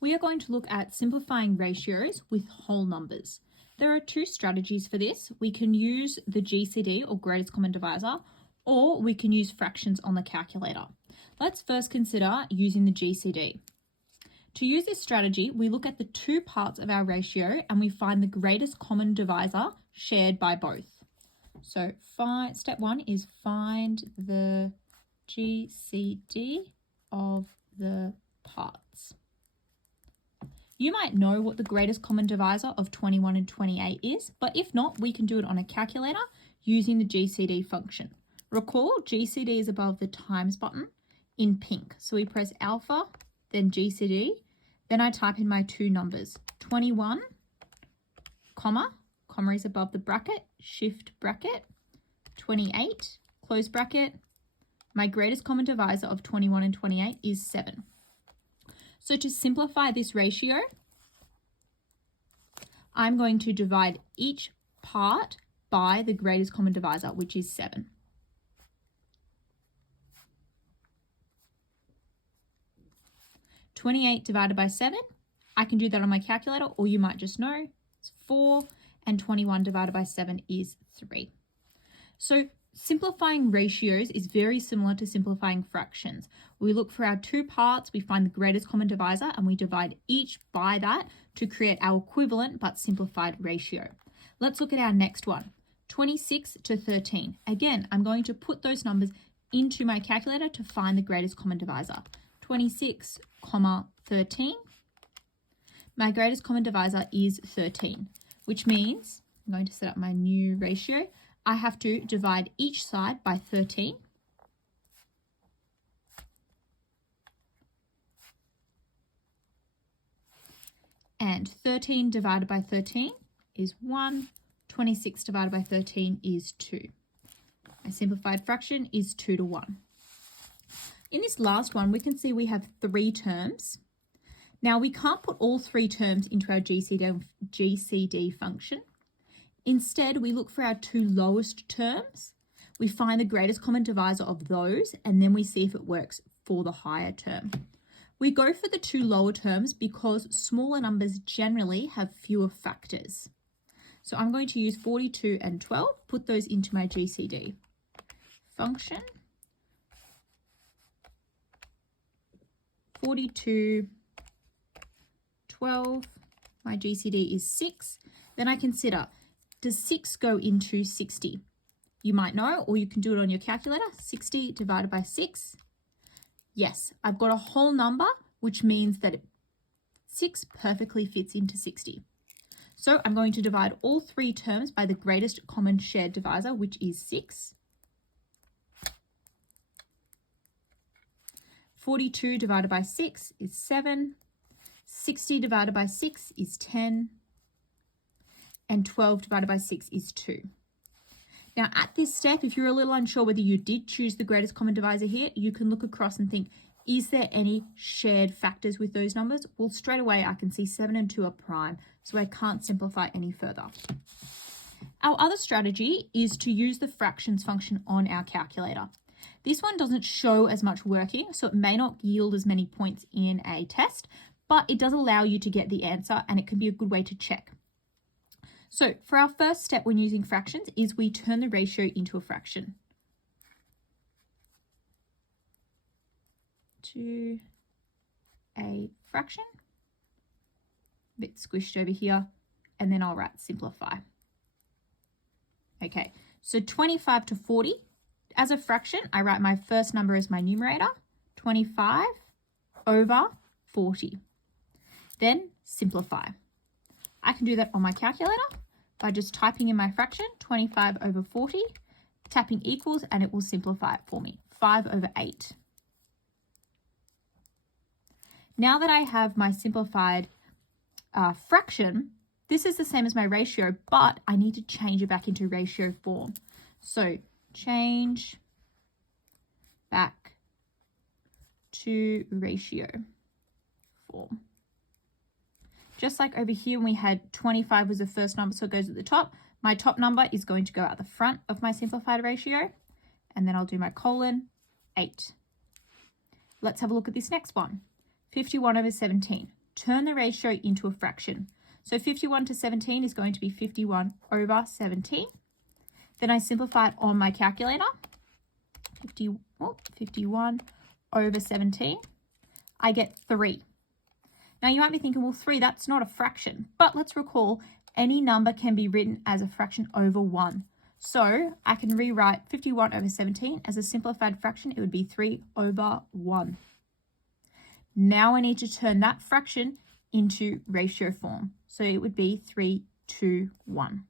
We are going to look at simplifying ratios with whole numbers. There are two strategies for this. We can use the GCD or greatest common divisor, or we can use fractions on the calculator. Let's first consider using the GCD. To use this strategy, we look at the two parts of our ratio and we find the greatest common divisor shared by both. So step one is find the GCD of the parts. You might know what the greatest common divisor of 21 and 28 is, but if not, we can do it on a calculator using the GCD function. Recall, GCD is above the times button in pink. So we press alpha, then GCD, then I type in my two numbers, 21, comma is above the bracket, shift bracket, 28, close bracket. My greatest common divisor of 21 and 28 is 7. So to simplify this ratio, I'm going to divide each part by the greatest common divisor, which is 7. (28) divided by 7, I can do that on my calculator, or you might just know it's 4, and 21 divided by 7 is 3. So simplifying ratios is very similar to simplifying fractions. We look for our two parts, we find the greatest common divisor, and we divide each by that to create our equivalent but simplified ratio. Let's look at our next one, 26 to 13. Again, I'm going to put those numbers into my calculator to find the greatest common divisor. 26, 13. My greatest common divisor is 13, which means I'm going to set up my new ratio. I have to divide each side by 13. And 13 divided by 13 is 1. 26 divided by 13 is 2. My simplified fraction is 2 to 1. In this last one, we can see we have 3 terms. Now, we can't put all 3 terms into our GCD function. Instead, we look for our 2 lowest terms. We find the greatest common divisor of those, and then we see if it works for the higher term. We go for the 2 lower terms because smaller numbers generally have fewer factors. So I'm going to use 42 and 12, put those into my GCD function. 42, 12, my GCD is 6. Then I consider, does 6 go into 60? You might know, or you can do it on your calculator. 60 divided by 6. Yes, I've got a whole number, which means that 6 perfectly fits into 60. So I'm going to divide all 3 terms by the greatest common shared divisor, which is 6. 42 divided by 6 is 7. 60 divided by 6 is 10. And 12 divided by 6 is 2. Now, at this step, if you're a little unsure whether you did choose the greatest common divisor here, you can look across and think, is there any shared factors with those numbers? Well, straight away, I can see 7 and 2 are prime, so I can't simplify any further. Our other strategy is to use the fractions function on our calculator. This one doesn't show as much working, so it may not yield as many points in a test, but it does allow you to get the answer, and it can be a good way to check. So for our first step when using fractions is we turn the ratio into a fraction. To a fraction, a bit squished over here, and then I'll write simplify. Okay, so 25 to 40. As a fraction, I write my first number as my numerator, 25 over 40. Then simplify. I can do that on my calculator by just typing in my fraction, 25 over 40, tapping equals, and it will simplify it for me, 5 over 8. Now that I have my simplified fraction, this is the same as my ratio, but I need to change it back into ratio form. So change back to ratio form. Just like over here when we had 25 was the first number, so it goes at the top. My top number is going to go at the front of my simplified ratio, and then I'll do my colon, 8. Let's have a look at this next one. 51 over 17. turn the ratio into a fraction. So 51 to 17 is going to be 51 over 17. Then I simplify it on my calculator. 51 over 17. I get 3. Now you might be thinking, well, 3, that's not a fraction. But let's recall, any number can be written as a fraction over 1. So I can rewrite 51 over 17 as a simplified fraction. It would be 3 over 1. Now I need to turn that fraction into ratio form. So it would be 3 to 1.